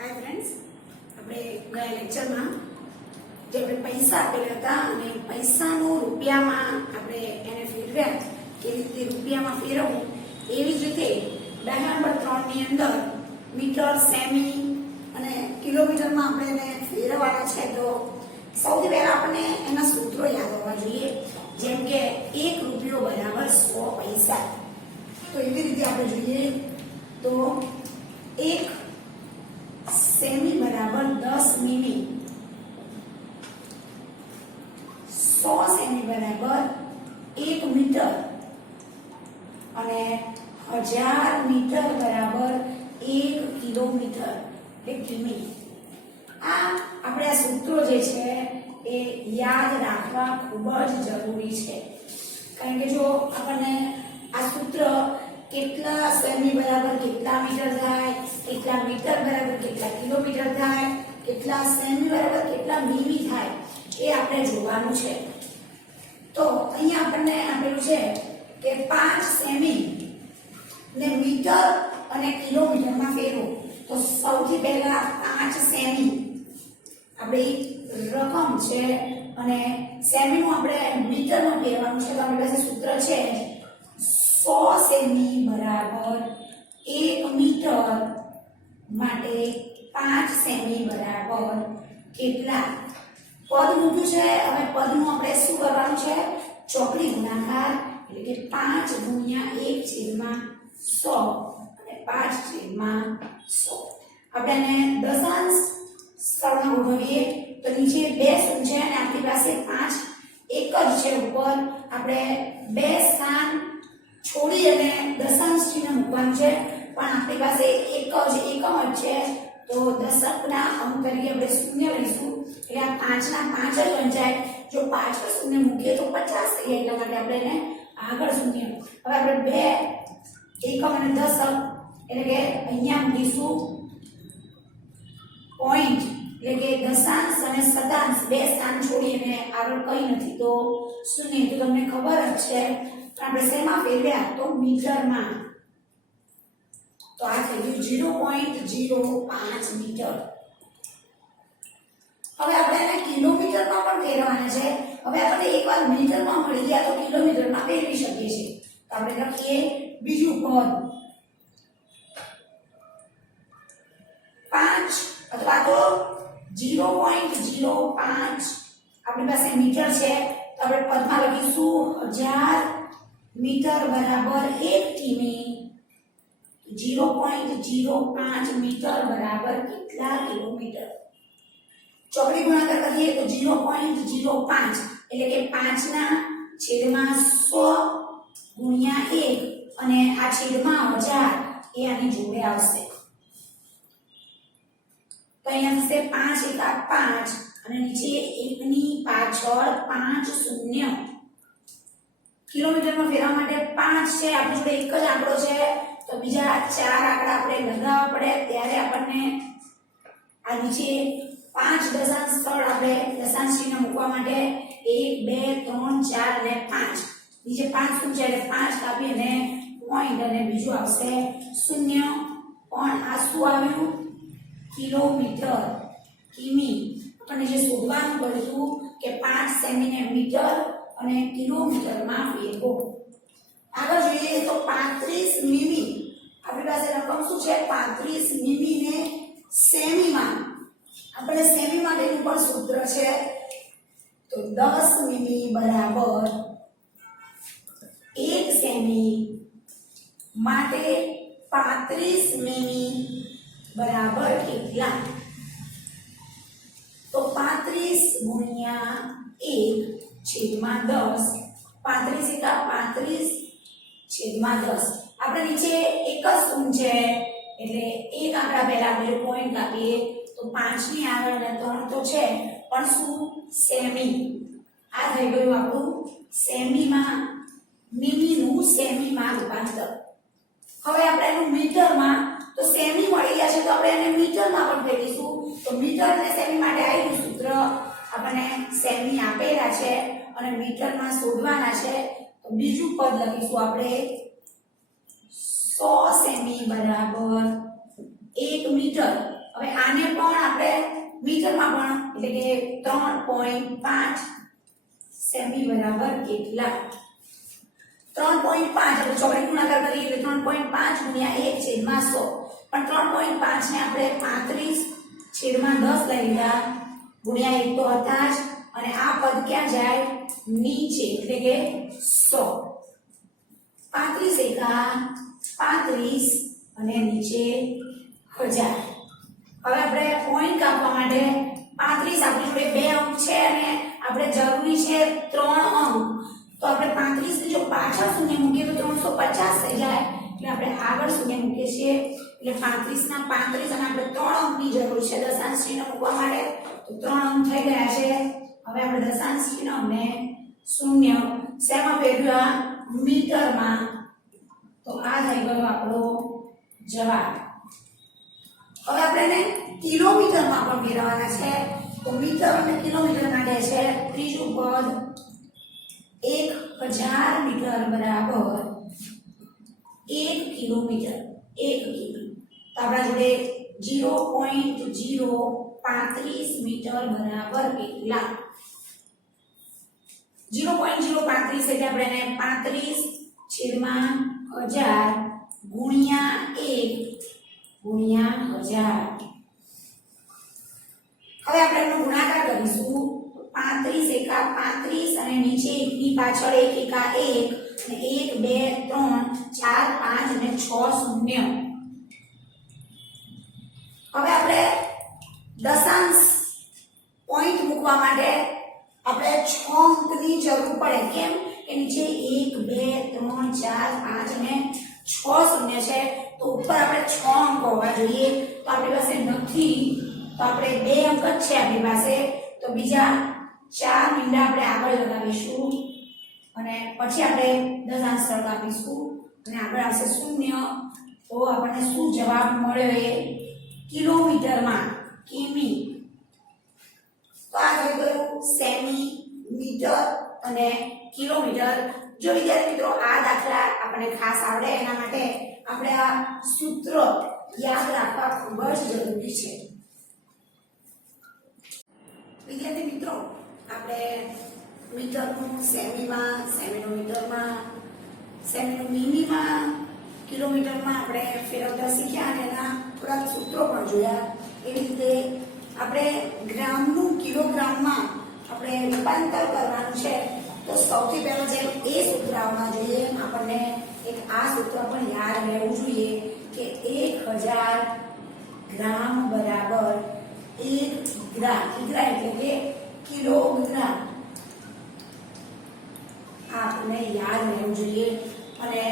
Hi friends, આપણે ગયા લેક્ચરમાં જે આપણે પૈસા આપેલા હતા અને પૈસાનું રૂપિયામાં આપણે એને ફેરવ્યા કેવી રીતે રૂપિયામાં ફેરવવું એવી જ રીતે દાખલા નંબર 3 ની અંદર મીટર, સેમી અને કિલોમીટરમાં આપણે એને ફેરવવાના છે. તો સૌથી પહેલા આપણને એના સૂત્રો યાદ હોવા જોઈએ, જેમ કે 1 રૂપિયો બરાબર 100 પૈસા. તો એવી રીતે આપણે જોઈએ તો 1 सेमी बराबर 10 मिमी, 100 सेमी बराबर 1 मीटर અને 1000 मीटर बराबर 1 किलोमीटर એટલે કિમી. આ આપણે આ સૂત્રો જે છે એ યાદ રાખવા ખૂબ જ જરૂરી છે, કારણ કે જો આપણને આ સૂત્ર કેટલા સેમી બરાબર કેટલા મીટર થાય, કેટલા મીટર બરાબર કેટલા કિલોમીટર થાય, કેટલા સેમી બરાબર કેટલા મિલી થાય એ આપણે જોવાનું છે. તો અહીંયા આપણને આપેલું છે કે 5 સેમી ને મીટર અને કિલોમીટરમાં ફેરવો. તો સૌથી પહેલા 5 સેમી આપણી રકમ છે અને સેમીનું આપણે મીટરમાં ફેરવાનું છે. તો આપણી પાસે સૂત્ર છે 100 સેમી બરાબર 1 મીટર માટે 5 સેમી બરાબર કેટલા. પદ મૂક્યું છે. હવે પદનું આપણે શું કરવાનું છે? ચોકડી ગુણાકાર, એટલે કે 5 ગુણ્યા 1/100 અને 5/100. આપણે એને દશાંશ સ્થળમાં ગોઠવીએ તો નીચે 2 શૂન્ય છે અને આપણી પાસે 5 એક જ છે. ઉપર આપણે 2 સ્થાન છોડી અને દશાંશ ચિહ્ન મૂકવાનું છે, પણ આપણી પાસે એક જ એકમ જ છે. તો દશકના અંક તરીકે આપણે શૂન્ય લઈશું, એટલે આ 5 ના 5 જ વંચાય. જો પાછળ શૂન્ય મૂકીએ તો 50 થઈ જાય, એટલા માટે આપણે એને આગળ શૂન્ય. હવે આપણે 2 એકમ અને દશક એટલે કે અહીંયા મૂકીશું પોઈન્ટ, એટલે કે દશાંશ અને શતાંશ 2 સ્થાન છોડી અને આગળ કંઈ નથી તો શૂન્ય. તો તમને ખબર જ છે આપણે શેમાં ફેરવ્યા? તો મીટરમાં. તો આ થઈ ગયું 0.05 મીટર. હવે આપણે એને કિલોમીટરમાં પણ ફેરવવાના છે. હવે આપણે એકવાર મીટરમાં મળી ગયા તો કિલોમીટરમાં ફેરવી શકીએ છીએ. તો આપણે લખીએ બીજું પદ 5 અથવા તો 0.05 આપણી પાસે મીટર છે. તો આપણે પદમાં લખીશું 1000 मीटर बराबर 1 किमी. 0.05 मीटर बराबर कितना किलोमीटर. ચોકડી ગુણાકાર કરીએ તો 0.05 એટલે કે 5 ના છેદમાં 100 ગુણ્યા 1 અને આ છેદમાં 1000 એ આની જોડે આવશે. તો અહીંયા થશે 5 એકા 5 અને નીચે 1 ની પાછળ 5 શૂન્ય. કિલોમીટરમાં ફેરવા માટે 5 છે, આપણી જોડે એક જ આંકડો છે. તો બીજા 4 આંકડા આપણે લગાવવા પડે, ત્યારે આપણને આ નીચે 5 દશાંશ સ્થળ આપણે દશાંશ ચિહ્ન મૂકવા માટે 1 2 3 4 અને 5 નીચે 5 શું છે એટલે 5 કાપી અને પોઈન્ટ અને બીજું આવશે શૂન્ય. પણ આ શું આવ્યું? કિલોમીટર, કિમી. આપણને જે શોધવાનું પડ્યું કે 5 સેમી ને મીટર અને કિલોમીટરમાં ફેરવો. આગળ જોઈએ તો 35 મિમી. આપણી પાસે રકમ શું છે? 35 મિમી ને સેમીમાં. આપણે સેમી માટેનું પણ સૂત્ર છે. તો 10 મિમી બરાબર 1 સેમી માટે 35 મિમી બરાબર કેટલા? તો 35 ગુણ્યા 1 છેદમાં 10. 35 એકા 35 છેદમાં 10. આપણે નીચે એક જ શૂન્ય છે એટલે એક આંકડા પહેલા આપણે પોઈન્ટ કાપીએ તો 5 ની આગળ ને 3 તો છે, પણ શું? સેમી. આ થઈ ગયું આપણું સેમીમાં મિમીનું સેમીમાં રૂપાંતર. હવે આપણે એનું મીટરમાં તો સેમી મળી ગયા છે, તો આપણે એને મીટરમાં પણ ફેરવીશું. તો મીટર અને સેમી માટે આવ્યું સૂત્ર આપણને સેમી આપેલા છે અને મીટરમાં શોધવાના છે. તો બીજું પદ લખીશું આપણે 100 સેમી બરાબર 1 મીટર. હવે આને પણ આપણે મીટરમાં પણ એટલે કે 3.5 સેમી બરાબર કેટલા? 3.5 એટલે ચોકડી ગુણાકાર કરીએ એટલે 3.5 ગુણ્યા 1 છેદમાં 100 પણ 3.5 ને આપણે 35 છેદમાં 10 લઈ લીધા ગુણ્યા 1 તો હતા જ અને આ પદ ક્યાં જાય? નીચે એટલે કે 100 35 એકા 35 અને નીચે 1000. હવે આપણે પોઈન્ટ કાપવા માટે 35 આપણી જોડે 2 અંક છે અને આપણે જરૂરી છે 3 અંક તો આપણે 35 ને જો પાછળ શૂન્ય મૂકીએ તો 350 થઈ જાય એટલે આપણે આગળ શૂન્ય મૂકીએ છીએ એટલે 35 ના 35 અને આપણે 3 અંકની જરૂર છે દશાંશ ચિહ્ન મૂકવા માટે તો 3 અંક થઈ ગયા છે. હવે આપણે દશાંશ ચિહ્ન અને શૂન્ય શેમાં ફેરવ્યા? મીટરમાં. તો આ થઈ ગયો આપણો જવાબ. હવે આપણે કિલોમીટરમાં પણ ફેરવવાના છે તો મીટર અને કિલોમીટર માટે છે ત્રીજું પદ 1000 મીટર બરાબર 1 કિલોમીટર 1 કિલો તો આપણા જોડે 0.035 મીટર બરાબર કેટલા? 0.035 એટલે આપણે એને 35 છેદમાં 1000 ગુણ્યા 1 ગુણ્યા 1000. હવે આપણે એનો ગુણાકાર કરીશું 35 એકા 35 અને નીચે 1 ની પાછળ 1 એકા 1 અને 1 2 3 4 5 અને 6 શૂન્ય. હવે આપણે દશાંશ પોઈન્ટ મૂકવા માટે આપણે 6 અંકની જરૂર પડે કેમ કે નીચે 1 2 3 4 5 અને 6 શૂન્ય છે તો ઉપર આપણે 6 અંક હોવા જોઈએ તો આપણી પાસે નથી તો આપણે 2 અંક જ છે આપણી પાસે તો બીજા 4 મીંડા આપણે આગળ લગાવીશું અને પછી આપણે દશાંશ સ્થળ આપીશું અને આગળ આવશે શૂન્ય તો આપણને શું જવાબ મળ્યો એ કિલોમીટરમાં કિમી. તો આ થઈ ગયું સેમી મીટર અને કિલોમીટર. જો વિદ્યાર્થી મિત્રો આ દાખલા આપણને ખાસ આવડે એના માટે આપણે આ સૂત્ર યાદ રાખવા ખૂબ જ જરૂરી છે. વિદ્યાર્થી મિત્રો આપણે મીટરનું સેમીમાં સેમીનું મીટરમાં સેમીનું મિલીમાં કિલોમીટરમાં આપણે ફેરવતા શીખ્યા અને એના થોડાક સૂત્રો પણ જોયા. એવી રીતે આપણે ગ્રામનું કિલોગ્રામમાં આપણે રૂપાંતર કરવાનું છે તો સૌથી પહેલા જેમ એ સૂત્ર આવવા જોઈએ આપણને એક આ સૂત્ર પણ યાદ રહેવું જોઈએ કે 1000 ગ્રામ બરાબર 1 કિગ્રા. કિગ્રા એટલે કે કિલોગ્રામ. આપણે યાદ રહેવું જોઈએ અને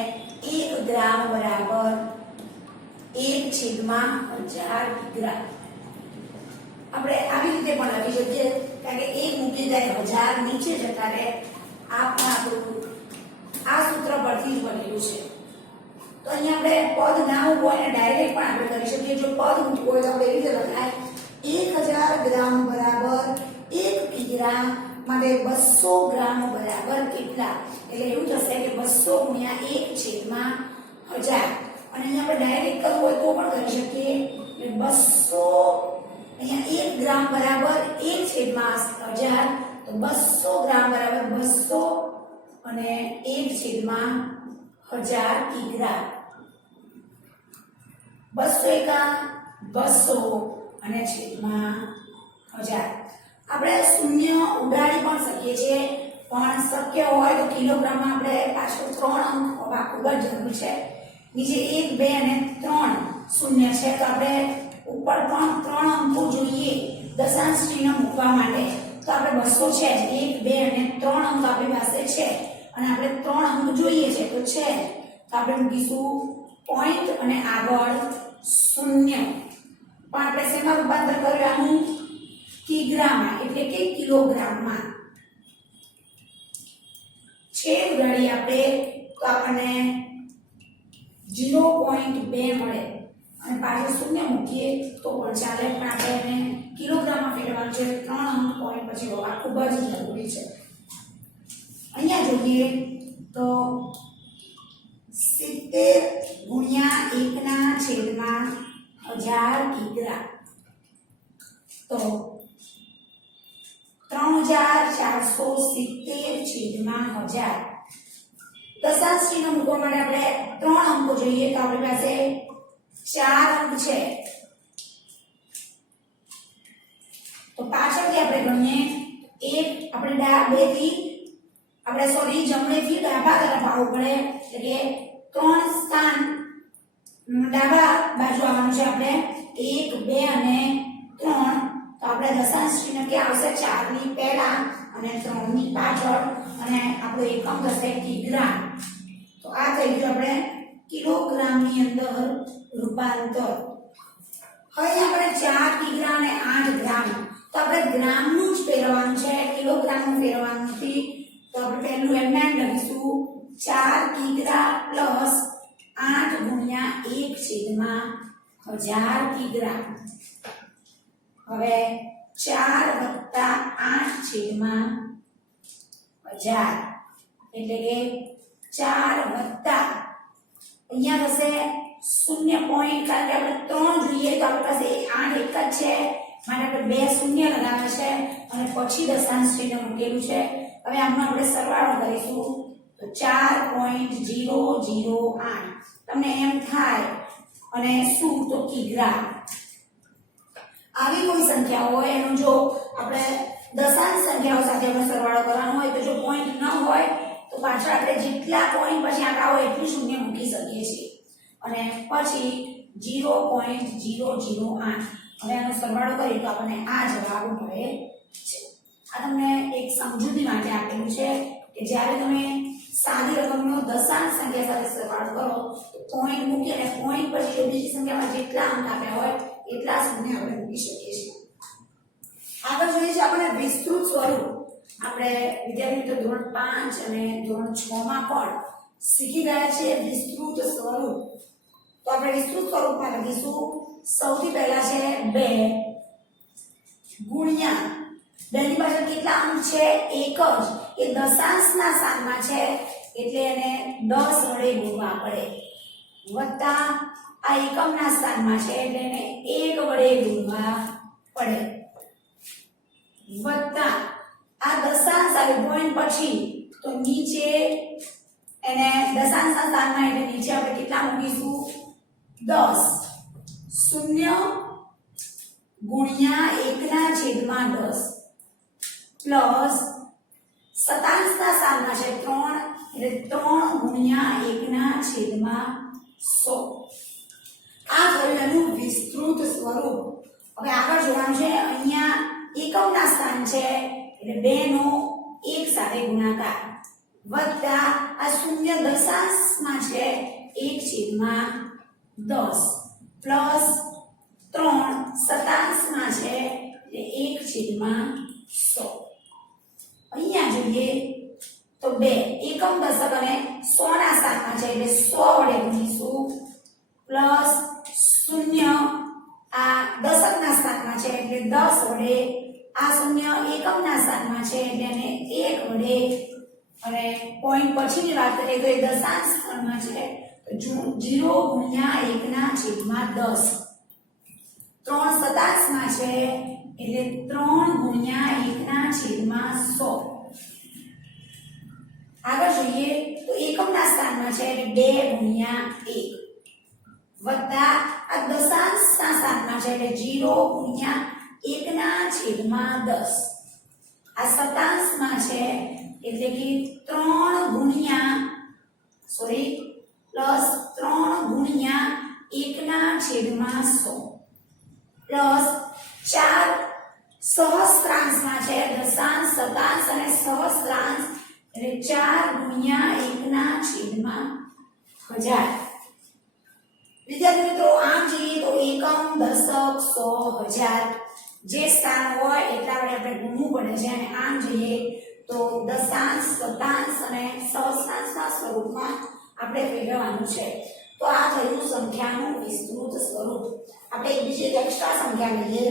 1 ગ્રામ બરાબર 1/1000 કિગ્રા. આપણે આવી રીતે પણ લખી શકીએ કારણ કે 1 મૂકી જાય 1000 નીચે જતા રહે આ પણ આપણું આ સૂત્ર પરથી જ બનેલું છે. તો અહીંયા આપણે પદ ના હોય અને ડાયરેક્ટ પણ આપણે કરી શકીએ. જો પદ મૂકવું હોય તો આપણે એવી રીતે લખાય 1000 ગ્રામ બરાબર 1 કિગ્રા માટે 200 ગ્રામ બરાબર કેટલા? એટલે એવું થશે કે 200 ગુણ્યા 1/1000 અને અહીંયા આપણે ડાયરેક્ટ કરવું હોય તો પણ કરી શકીએ એટલે 200 અહીંયા 1 ગ્રામ બરાબર 1/1000 તો 200 ગ્રામ બરાબર 200 અને 1/1000 કિગ્રા. 200 એકા 200 અને છેદમાં 1000. આપણે શૂન્ય ઉડાડી પણ શકીએ છીએ પણ શક્ય હોય તો કિલોગ્રામમાં આપણે પાછળ 3 અંક હોવા ખૂબ જ જરૂરી છે. નીચે 1 2 અને 3 શૂન્ય છે તો આપણે ઉપર પણ 3 અંકો જોઈએ દશાંશ ચિહ્ન મૂકવા માટે. તો આપણે 200 છે 1 2 અને 3 અંક આપણી પાસે છે અને આપણે 3 અંક જોઈએ છે તો છે તો આપણે મૂકીશું પોઈન્ટ અને આગળ શૂન્ય. પણ આપણે શેમાં રૂપાંતર કરવાનું? કિગ્રામાં એટલે કે કિલોગ્રામમાં. છેદ ઉડાડી આપણે તો આપણને 0.2 મળે અને પાછળ શૂન્ય મૂકીએ તો પણ ચાલે પણ આપણે એને કિલોગ્રામમાં ફેરવવાનું છે 3 અંક પોઈન્ટ પછી હોવા ખૂબ જ જરૂરી છે. અહીંયા જોઈએ તો 70 ગુણ્યા 1/1000 કિગ્રા. તો 3470 છેદમાં 1000 દશાંશ ચિહ્ન મૂકવા માટે આપણે 3 અંકો જોઈએ તો આપણી પાસે 4 અંક છે તો પાછળથી આપણે ગણીએ એક આપણે બે થી આપણે સોરી જમણેથી ડાબા તરફ આવવું પડે એટલે કે 3 સ્થાન ડાબા બાજુ આવવાનું છે આપણે 1 2 અને 3 તો આપણે દશાંશ ચિહ્ન ક્યાં આવશે 4 ની પહેલા અને 3 ની પાછળ અને આપણો એકમ થશે કિગ્રા તો આ થઈ ગયું આપણે કિલોગ્રામ ની અંદર રૂપાંતર હવે આપણે 4 કિગ્રા અને 8 ગ્રામ તો આપણે ગ્રામ નું જ ફેરવવાનું છે કિલોગ્રામ નું ફેરવવાનું નથી તો આપણે પહેલું એમને લખીશું 4 કિગ્રા પ્લસ 8 ગુણ્યા 1 છેદમાં 1000 કિગ્રા હવે 4 વત્તા 8 છેદમાં 1000 એટલે કે 4 વત્તા અહીંયા થશે 0 પોઈન્ટ કારણ કે આપણે 3 જોઈએ તો આપણી પાસે 8 એક જ છે માટે આપણે બે શૂન્ય લગાવ્યા છે અને પછી દશાંશ ચિહ્ન મૂકેલું છે હવે આમનો આપણે સરવાળો કરીશું તો 4.008 તમને એમ થાય અને શું તો કિગ્રા આવી કોઈ સંખ્યા હોય એનો જો આપણે દશાંશ સંખ્યાઓ સાથે આપણે સરવાળો કરવાનો હોય તો જો પોઈન્ટ ન હોય તો પાછળ આપણે જેટલા પોઈન્ટ પછી આંકડા હોય એટલું શૂન્ય મૂકી શકીએ છીએ અને પછી 0.008 હવે આનો સરવાળો કરીએ તો આપણને આ જવાબ મળે છે આ તમને એક સમજૂતી માટે આપેલું છે કે જ્યારે તમે સાદી રકમનો દશાંશ સંખ્યા સાથે સરવાળો કરો તો પોઈન્ટ મૂકી અને પોઈન્ટ પછી જો બીજી સંખ્યામાં જેટલા અંક આપ્યા હોય એટલા શૂન્ય આપણે મૂકી શકીએ છીએ આગળ જોઈએ છે આપણે વિસ્તૃત સ્વરૂપ આપણે વિદ્યાર્થી મિત્રો ધોરણ 5 અને ધોરણ 6 માં પણ શીખી ગયા છે વિસ્તૃત સ્વરૂપ તો આપણે વિસ્તૃત સ્વરૂપમાં લખીશું સૌથી પહેલા છે 2 ગુણ્યા 2 ની પાછળ કેટલા અંક છે એક જ એ દશાંશના સ્થાનમાં છે એટલે એને 10 વડે ગુણવા પડે વત્તા આ એકમના સ્થાનમાં છે એટલે એને 1 વડે ગુણવા પડે વત્તા આ દશાંશ આવે પોઈન્ટ પછી તો નીચે એને દશાંશના સ્થાનમાં એટલે નીચે આપણે કેટલા મૂકીશું 10 0 ગુણ્યા 1 છેદમાં 10 પ્લસ શતાંશના સ્થાનમાં છે 3 એટલે 3 ગુણ્યા 1 છેદમાં 100 આ થયું એનું વિસ્તૃત સ્વરૂપ હવે આગળ જોવાનું છે અહીંયા એકમના સ્થાન છે એટલે 2 નો 1 સાથે ગુણાકાર વત્તા આ શૂન્ય દશાંશમાં છે 1 છેદમાં 10 પ્લસ 3 શતાંશમાં છે એટલે 1 છેદમાં 100 અહીંયા જોઈએ તો 2 એકમ દશક અને 100 ના સ્થાનમાં છે એટલે 100 વડે ગુણીશું પ્લસ 0 આ દશકના સ્થાનમાં છે એટલે 10 વડે આ 0 એકમના સ્થાનમાં છે એટલે એને 1 વડે અને પોઈન્ટ પછીની વાત કરીએ તો એ દશાંશ સ્થાનમાં છે તો 0 ગુણ્યા 1 છેદમાં 10 3 શતાંશમાં છે એટલે 3 ગુણ્યા 1 છેદમાં 100 આગળ જોઈએ તો એકમના સ્થાનમાં છે એટલે 2 ગુણ્યા 1 વત્તા આ દશાંશના સ્થાનમાં છે એટલે 0 ગુણ્યા 1 છેદમાં 10 આ શતાંશમાં છે એટલે કે 3 ગુણ્યા પ્લસ 3 ગુણ્યા 1 છેદમાં 100 પ્લસ 4 સહસ્ત્રાંશમાં છે દશાંશ શતાંશ અને સહસ્ત્રાંશ એટલે 4 ગુણ્યા 1 છેદમાં 1000 વિદ્યાર્થી મિત્રો આમ જોઈએ તો એકમ દશક 100 1000 જે સ્થાન હોય એટલા વડે આપણે ગુણવું પડે છે અને આમ જોઈએ તો દશાંશ શતાંશ અને સહસ્ત્રાંશના સ્વરૂપમાં આપણે ફેરવવાનું છે તો આ થયું સંખ્યાનું વિસ્તૃત સ્વરૂપ આપણે એક બીજી એક્સ્ટ્રા સંખ્યા લઈએ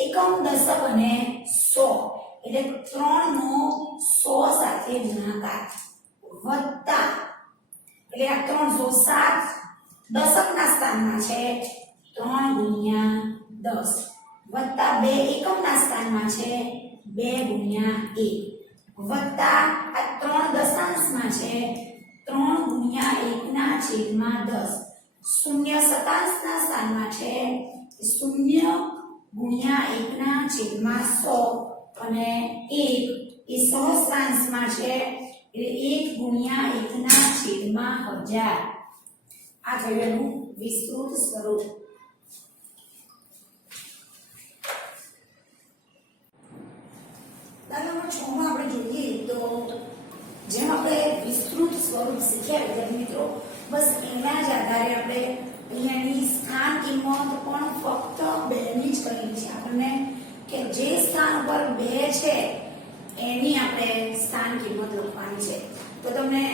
એકમ દશક અને 100 એટલે 3 નો 100 સાથે ગુણાકાર વત્તા એટલે આ 3 સો 7 દશકના સ્થાનમાં છે 3 ગુણ્યા 10 વત્તા 2 એકમના સ્થાનમાં છે 2 ગુણ્યા 1 વત્તા આ 3 દશાંશમાં છે 3 ગુણ્યા 1 ના છેદમાં 10 શૂન્ય શતાંશના સ્થાનમાં છે 0 ગુણ્યા 1 ના છેદમાં 100 અને 1 એ સહસ્રાંશમાં છે એટલે 1 ગુણ્યા 1 ના છેદમાં 1000 આ થયું એનું વિસ્તૃત સ્વરૂપ. દાખલા નંબર 6 માં આપણે જોઈએ તો જેમ આપણે વિસ્તૃત સ્વરૂપ શીખ્યા વિદ્યાર્થી મિત્રો બસ એના જ આધારે આપણે અહીંયાની સ્થાન કિંમત પણ ફક્ત 2 ની જ કરી છે આપણને કે જે સ્થાન પર 2 છે એની આપણે સ્થાન કિંમત લખવાની છે. તો તમને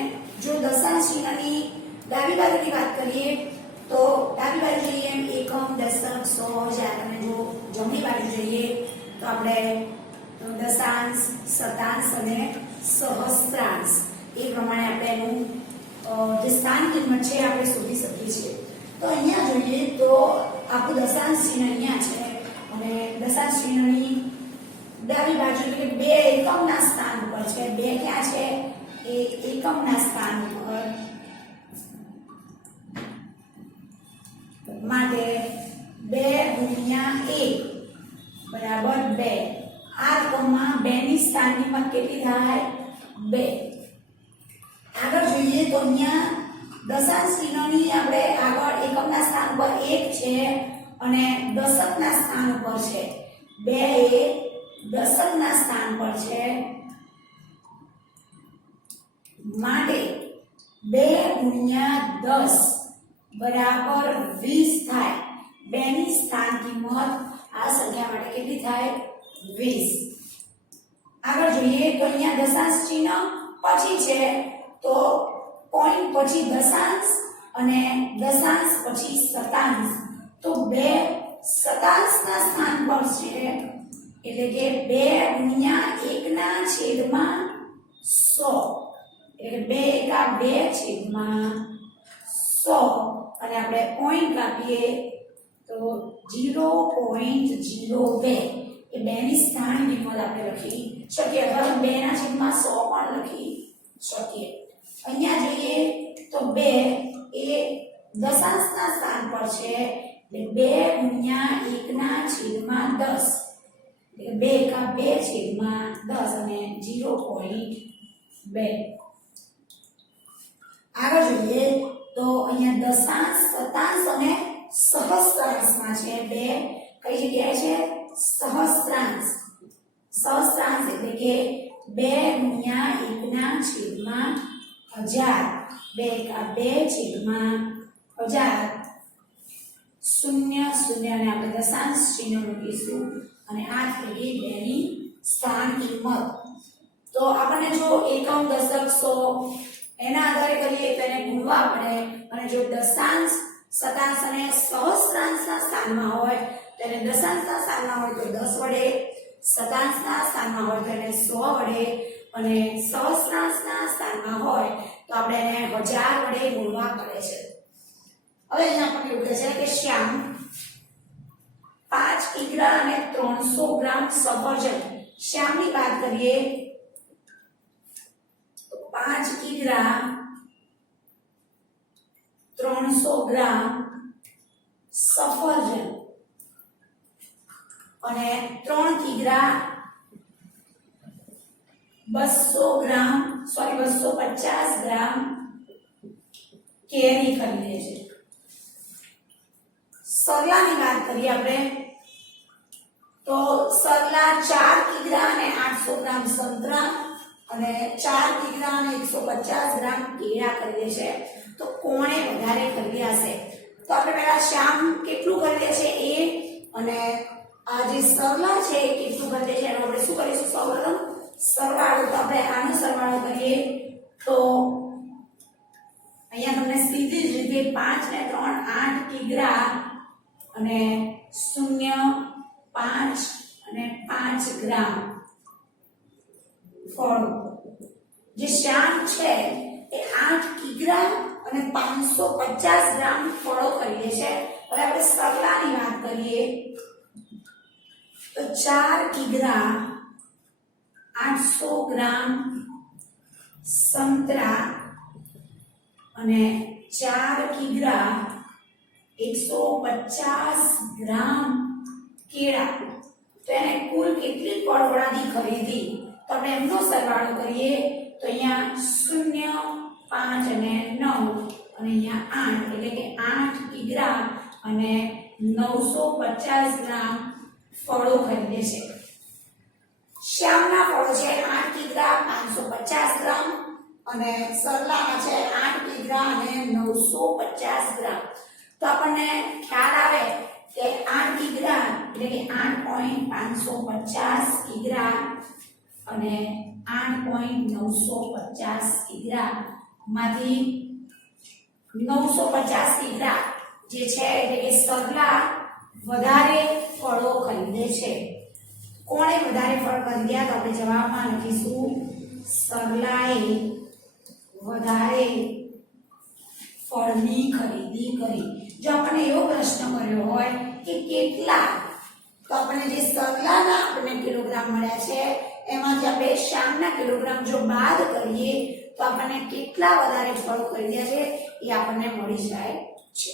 જો દશાંશ ચિહ્નની ડાબી બાજુની વાત કરીએ તો ડાબી બાજુ જોઈએ એમ એકમ દશક સો હજાર અને જો જમણી બાજુ જોઈએ તો આપણે દશાંશ શતાંશ અને સહસ્ત્રાંશ એ પ્રમાણે આપણે એનું જે સ્થાન કિંમત છે આપણે શોધી શકીએ છીએ. તો અહીંયા જોઈએ તો આપણું દશાંશ ચિહ્ન અહીંયા છે અને દશાંશ ચિહ્નની ડાબી બાજુ એટલે કે 2 એકમના સ્થાન ઉપર છે. 2 ક્યાં છે એ એકમના સ્થાન ઉપર માટે 2 ગુણ્યા 1 બરાબર 2 આ રકમમાં 2 ની સ્થાન કિંમત કેટલી થાય 2. આગળ જોઈએ તો અહીંયા દશાંશ ચિહ્નની આપણે આગળ એકમના સ્થાન પર 1 છે અને દશકના સ્થાન પર છે 2 એ દશકના સ્થાન પર છે માટે 2 ગુણ્યા 10 બરાબર 20 થાય. 2 ની સ્થાન કિંમત આ સંખ્યા માટે કેટલી થાય 20. આગળ જોઈએ તો અહીંયા દશાંશ ચિહ્ન પછી છે તો પોઈન્ટ પછી દશાંશ અને દશાંશ પછી શતાંશ તો 2 શતાંશના સ્થાન પર છે એટલે કે 2 ગુણ્યા 1 ના છેદમાં 100 એટલે 2 એકા 2 છેદમાં 100 અને આપણે પોઈન્ટ આપીએ તો 0.02 એ 2 ની સ્થાન કિંમત આપણે લખી શકીએ અથવા 2 ના છેદમાં 100 પણ લખી શકીએ. અહીંયા જોઈએ તો 2 એ દશાંશના સ્થાન પર છે એટલે 2 ગુણ્યા 1 ના છેદમાં 10 એટલે 2 એકા 2 છેદમાં 10 અને 0.2. આગળ જોઈએ તો અહીંયા દશાંશ શતાંશ અને સહસ્ત્રાંશમાં છે 2 કઈ જગ્યાએ છે સહસ્ત્રાંશ. સહસ્ત્રાંશ એટલે કે 2 ગુણ્યા 1 ના છેદમાં 1000 2 એકા 2 છેદમાં 1000 શૂન્ય શૂન્ય અને આપણે દશાંશ ચિહ્ન મૂકીશું અને આ થઈ ગઈ 2 ની સ્થાન કિંમત. તો આપણને જો એકમ દશક સો એના આધારે કરીએ તો એને ગુણવા પડે અને જો દશાંશ શતાંશ અને સહસ્ત્રાંશના સ્થાનમાં હોય તો એને દશાંશના સ્થાનમાં હોય તો 10 વડે શતાંશના સ્થાનમાં હોય તો એને 100 વડે અને સહસ્ત્રાંશના સ્થાનમાં હોય તો આપણે એને 1000 વડે ગુણવા પડે છે. હવે અહીંયા આપણને એવું કહે છે કે શ્યામ 5 કિગ્રા અને 300 ગ્રામ સફરજન શ્યામની વાત કરીએ તો 5 કિગ્રા 300 ગ્રામ સફરજન અને 3 કિગ્રા 250 ગ્રામ કેરી ખરીદે છે. સરલાની વાત કરીએ આપણે તો સરલા 4 કિગ્રા અને 800 ગ્રામ સંતરા અને 4 કિગ્રા અને 150 ગ્રામ કેળા ખરીદે છે. તો કોણે વધારે ખરીદ્યા હશે? તો આપણે પહેલા શ્યામ કેટલું ખરીદે છે એ અને આ જે સરલા છે એ કેટલું ખરીદે છે એનો આપણે શું કરીશું સૌપ્રથમ સરવાળો. તો આપણે આનો સરવાળો કરીએ તો અહીંયા તમને સીધી જ રીતે 5 ને 3 8 કિગ્રા અને 0 5 અને 5 ગ્રામ ફળો જે શ્યામ છે એ 8 કિગ્રા અને 550 ગ્રામ ફળો ખરીદે છે. હવે આપણે સરલાની વાત કરીએ તો 4 કિગ્રા 800 ગ્રામ સંતરા અને 4 કિગ્રા 150 ગ્રામ કેળા. તો એને કુલ કેટલી ફળવડાની ખરીદી? તો આપણે એમનો સરવાળો કરીએ તો અહીંયા 0 5 અને 9 અને અહીંયા 8 એટલે કે 8 કિગ્રા અને 950 ગ્રામ ફળો ખરીદે છે. શ્યામના ફળો છે 8 કિગ્રા 550 ગ્રામ અને સરલાના છે 8 કિગ્રા અને 950 ગ્રામ. તો આપણને ખ્યાલ આવે કે 8 કિગ્રા એટલે કે 8.550 કિગ્રા અને 8.950 કિગ્રા માંથી 950 કિગ્રા જે છે એટલે કે સરલા વધારે ફળો ખરીદે છે. કોણે વધારે ફળ ખરીદ્યા? તો આપણે જવાબમાં લખીશું સરલાએ વધારે ફળની ખરીદી કરી. જો આપણને એવો પ્રશ્ન કર્યો હોય કે કેટલા, તો આપણને જે સરલાના આપણને કિલોગ્રામ મળ્યા છે એમાંથી આપણે શ્યામના કિલોગ્રામ જો બાદ કરીએ તો આપણને કેટલા વધારે ફળો ખરીદ્યા છે એ આપણને મળી જાય છે.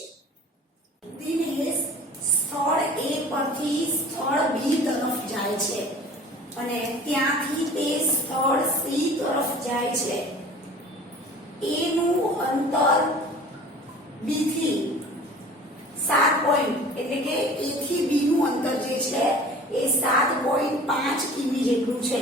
દિનેશ સ્થળ A પરથી સ્થળ B તરફ જાય છે અને ત્યાંથી તે સ્થળ C તરફ જાય છે. A નું અંતર B થી 7 પોઈન્ટ એટલે કે A થી B નું અંતર જે છે એ 7.5 કિમી જેટલું છે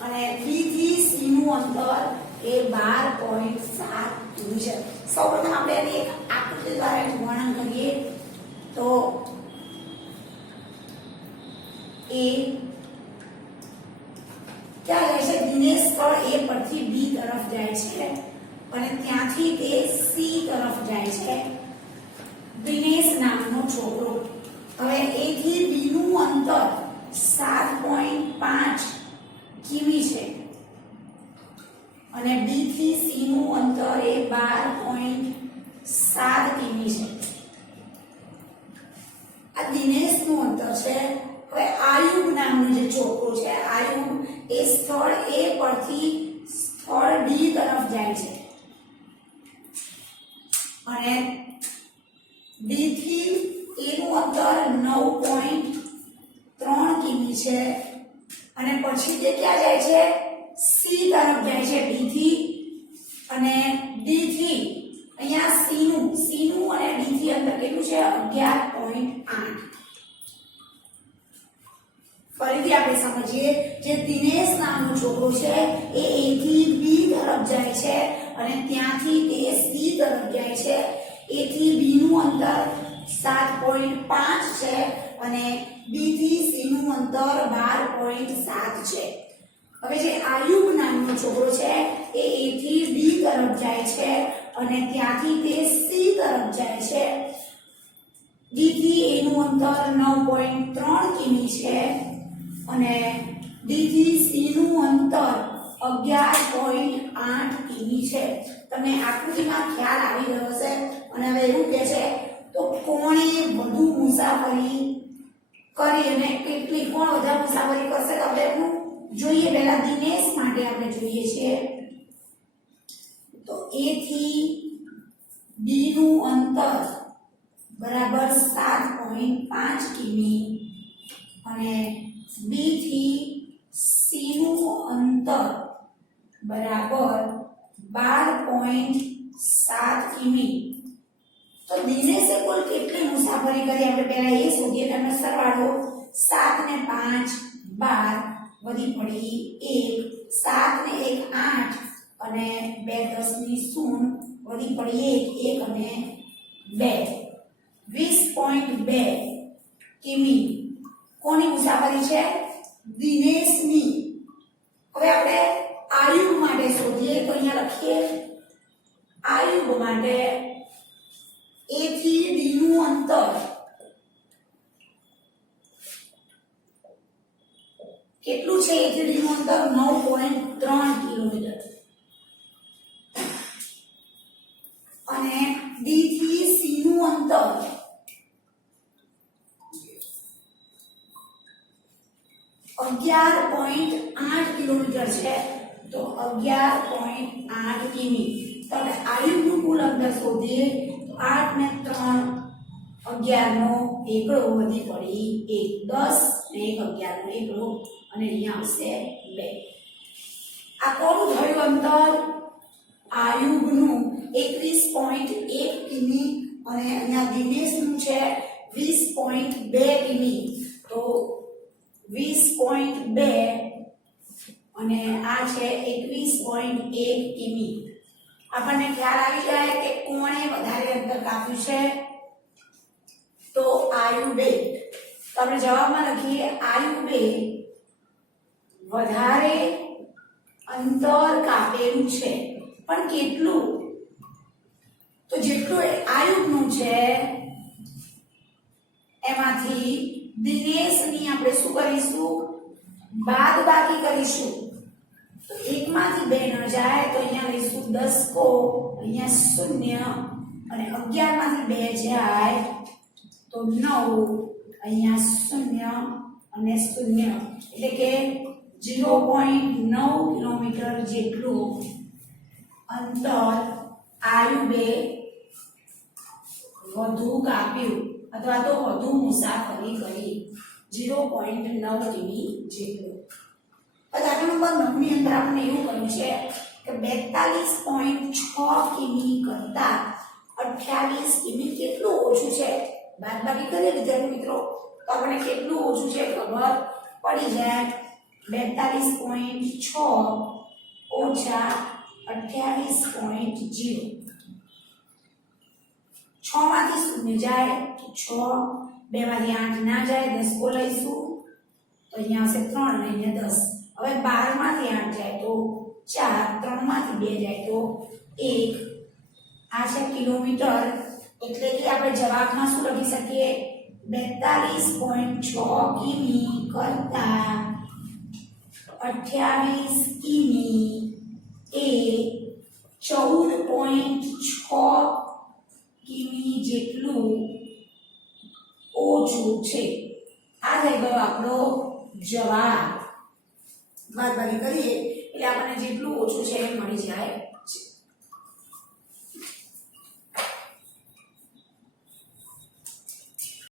અને B થી C નું અંતર એ 12.7 કિમી છે. સૌપ્રથમ આપણે આની એક આકૃતિ દ્વારા વર્ણન કરીએ તો A ક્યાં જાય છે? દિનેશ સ્થળ A પરથી B તરફ જાય છે અને ત્યાંથી તે C તરફ જાય છે. દિનેશ નામનો છોકરો. હવે A થી B નું અંતર 7.5 કિમી છે અને B થી C નું અંતર એ 12.7 કિમી છે. આ દિનેશ નું અંતર છે. હવે આયુબ નામનો જે છોકરો છે, આયુબ એ સ્થળ A પરથી સ્થળ D તરફ જાય છે અને D થી A નું અંતર 9.3 કિમી છે અને પછી તે ક્યાં જાય છે? C તરફ જાય છે D થી અને D થી અહીંયા C નું અને D થી અંતર કેટલું છે? 11.8. ફરીથી આપણે સમજીએ, જે દિનેશ નામનો છોકરો છે એ A થી B તરફ જાય છે અને ત્યાંથી તે C તરફ જાય છે. A થી B નું અંતર 7.5 છે અને B થી C નું અંતર 12.7 છે. હવે જે આયુબ નામનો છોકરો છે એ A થી B તરફ જાય છે અને ત્યાંથી તે C તરફ જાય છે. D થી A નું અંતર 9.3 કિમી છે અને D થી C નું અંતર 11.8 કિમી છે. તમને આકૃતિમાં ખ્યાલ આવી રહ્યો છે. અને હવે એવું કહે છે તો કોણે વધુ મુસાફરી કરી અને કેટલી કોણ વધારે મુસાફરી કરશે? તો આપણે એનું જોઈએ. પહેલા દિનેશ માટે આપણે જોઈએ છીએ તો A થી B નું અંતર બરાબર 7.5 કિમી અને B થી C નું અંતર બરાબર 12.7 કિમી. તો દિનેશે કુલ કેટલી મુસાફરી કરી? આપણે પહેલા એ શોધીએ. તેનો સરવાળો 7 ને 5 12 વધી પડી 1, 7 ને 1 8 અને 2 10 ની 0 વધી પડી 1 અને 2 20.2 કિમી કોની મુસાફરી છે? દિનેશની. હવે આપણે આયુબ માટે શોધીએ તો અહીંયા લખીએ આયુબ માટે A થી D નું અંતર કેટલું છે એથી નું અંતર 9.3 કિલોમીટર અને ડી થી સી નું અંતર 11.8 કિલોમીટર છે તો 11.8 કિમી તો આપણે આયુનું કુલ અંતર શોધીએ તો 8 ને 3 11 નો એકડો વધી પડી 1 10 ને 1 11 નો એકડો અને અહીંયા આવશે 2 આ કોનું થયું અંતર આયુનું 21.1 કિમી અને અહીંયા દિનેશનું છે 20.2 કિમી તો 20.2 અને આ છે 21.1 કિમી આપણને ખ્યાલ આવી જાય કે કોણે વધારે અંતર કાપ્યું છે તો આયુ 2 તો આપણે જવાબમાં લખીએ આયુ 2 વધારે અંતર કાપેલું છે પણ કેટલું તો જેટલું આયુનું છે એમાંથી દિનેશની આપણે શું કરીશું બાદબાકી કરીશું તો 1 માંથી 2 ન જાય તો અહીંયા લઈશું 10 કો અહીંયા 0 અને 11 માંથી 2 જાય તો 9 અહીંયા 0 અને 0 એટલે કે 0.9 કિલોમીટર જેટલું અંતર આયુ 2 વધુ કાપ્યું અથવા તો વધુ મુસાફરી કરી 0.9 કિમી જેટલું દાખલા નંબર 9 ની અંદર આપણે એવું કહ્યું છે કે 42.6 કિમી કરતા 28 કિમી કેટલું ઓછું છે બાદબાકી કરીએ વિદ્યાર્થી મિત્રો તો આપણને કેટલું ઓછું છે ખબર પડી જાય 42.6 ઓછા 28.0 6 માંથી 0 જાય તો 6 2 માંથી 8 ના જાય 10 કો લઈશું તો અહીંયા આવશે 3 અને અહીંયા 10 હવે 12 માંથી 8 જાય તો 4 3 માંથી 2 જાય તો 1 આ છે કિલોમીટર એટલે કે આપણે જવાબમાં શું લખી શકીએ 42.6 કિમી કરતા 28 કિમી એ 14.6 કિમી જેટલું ઓછું છે આ થઈ ગયો આપણો જવાબ બાદબાકી કરીએ એટલે આપણને જેટલું ઓછું છે એ મળી જાય